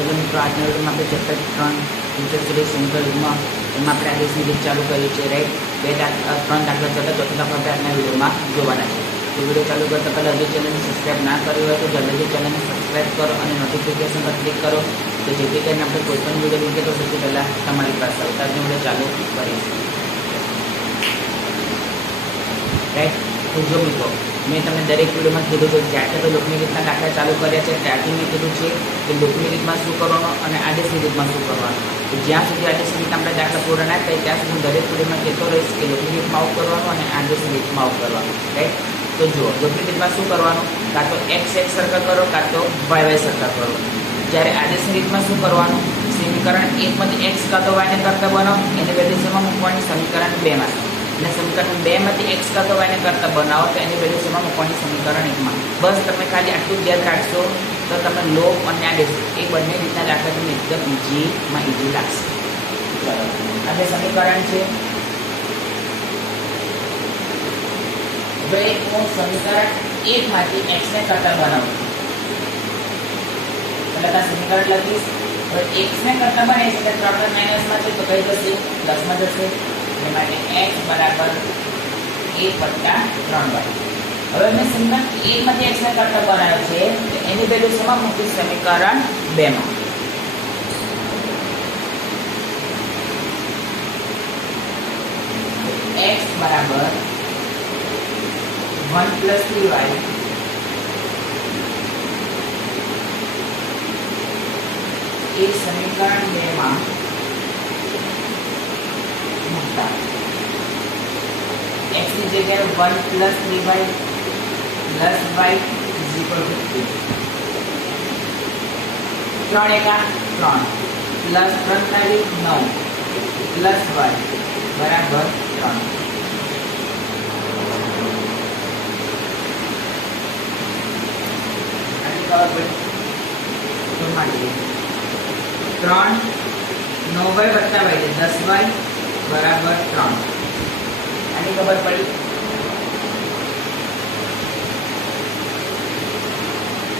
चलो मित्रों आज विडियो में चैप्टर 3 टीचर सीरीज सेंट्रल में एम आप आदेश की रीत चालू करी है राइट बे 3 दाखला चलता चौथा दाखला अपने वीडियो में जोवाना है। तो वीडियो चालू करता पहले हजू चैनल ने सब्सक्राइब ना करी हो तो जल्दी चैनल ने सब्सक्राइब करो और नोटिफिकेशन पर क्लिक करो तो जेथी करीने आपणे कोईपण वीडियो मूकीए तो सौथी पहला तमारी पासे आवता ज वीडियो चालू करीशुं राइट। तो जो मित्रों मैं तमने दरेक वीडियो में कीधुं है ज्यारथी तो लोकनी रीतना दाखला चालू कर्या छे त्यारथी मैं कीधुं छे कि लोकनी रीतमां शुं करवानुं अने आदेशनी रीतमां शुं करवानुं। तो ज्यां सुधी आदेशनी रीत आपणे दाखला पूरा ना थाय त्यां सुधी दरेक वीडियो में कहेतो रहीश कि लोकनी रीतमां आવું करवानुं अने आदेशनी रीतमां आવું करवानुं राइट। तो जुओ लोकनी रीतमां शुं करवानुं कां तो एक्स एक्स सर्कल करो कां तो वाय वाय सर्कल करो। ज्यारे आदेशनी रीतमां शुं करवानुं समीकरण 1 मांथी एक्स कां तो वाय ने करता बनावो एनी वेल्यू शेमां मूकवानी समीकरण 2 मां અને સમીકરણ 2 માંથી x का तो y ने करता बनाવો तो એની વેલ્યુ શેમાં મૂકવાની સમીકરણ 1 માં। બસ તમે ખાલી આટલું જ યાદ રાખશો તો તમે લોગ અને આદેશ એ બંને રીતના દાખલા તમને એકદમ ઈઝી લાગશે। ચલો આપણે સમીકરણ છે હવે હું સમીકરણ 1 માંથી x ને કરતા બનાવું એટલે આ સમીકરણ લખીશ હવે x ને કરતા બનાવીશ એટલે 3 માઈનસ માં છે તો કઈ જશે પ્લસ માં જશે x बराबर a + 3y। હવે મેં સમીકરણ 1 માંથી x ને કરતા બનાવ્યો છે તો એની વેલ્યુ શેમાં મૂકીશ સમીકરણ 2 માં। x बराबर 1 + 3y એ સમીકરણ 2 માં x की जगह 1 + 3y + y = 3 3 एका 3 प्लस 3 तारीख 9 प्लस y बराबर 3। आनी खबर पड़ी तो मानी 3 9y + y 10y बराबर 3 आनी खबर पड़ी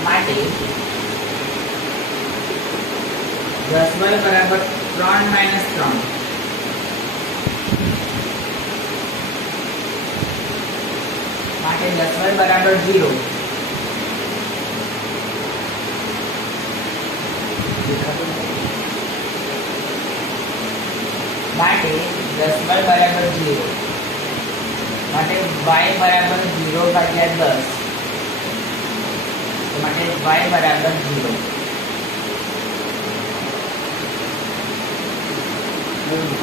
माटे 10y बराबर 3 - 3 माटे 10y बराबर 0 माटे 10y बराबर 0 माटे y बराबर 0 भाग्या 10 तो माटे y बराबर 0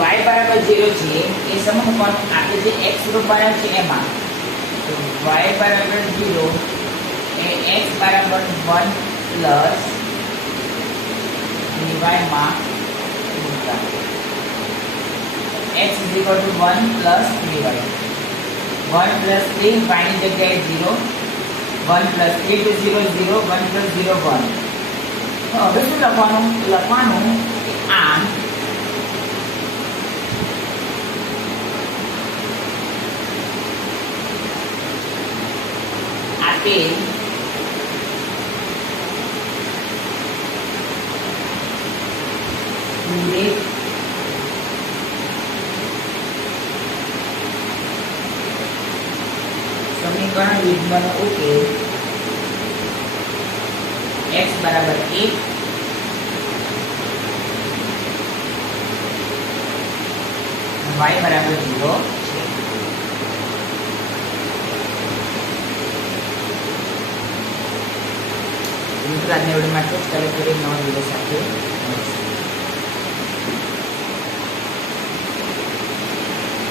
y बराबर 0 छे ए समय मूकवानुं आपणे जे x रूप बनाव्युं छे एमां तो y बराबर 0 ए x बराबर 1 प्लस dy मां मूकता x = 1 + 3y 1 + 3 y ની જગ્યાએ 0 1 + 3 તો 0 0 1 + 0 1। તો હવે શું લખવાનું કે આમ આપેલ પૂરે समीकरण युग्मनो उकेल x बराबर 1 y बराबर 0 છે। મિત્રો આજના વિડીયોમાં આટલું જ। ચાલો ફરી નવા વિડીયો સાથે મળીશું।